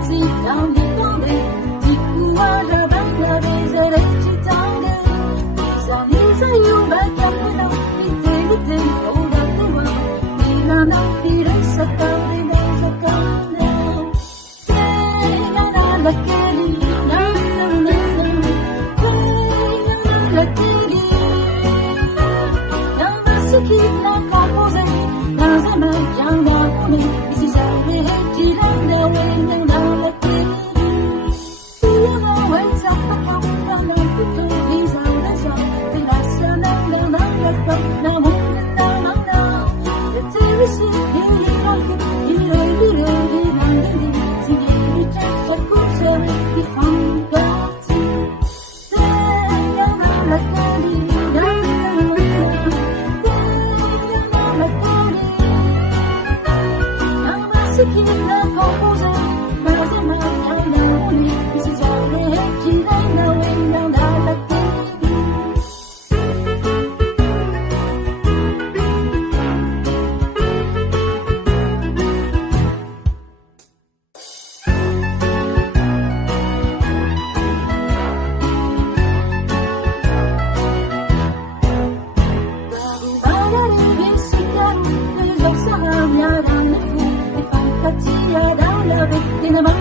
ici dans les bandés, du courage à la des électriques tangues. Les années à Yuba Caféna, l'idée, faut la dévoile, et la nappire sa carte et la carte. C'est la Kelly, la Kelly, la masse qui l'a composé, dans un main bien abonné, ici ça l'est, qui l'a away, dans la Kelly. Tiada lebih di nama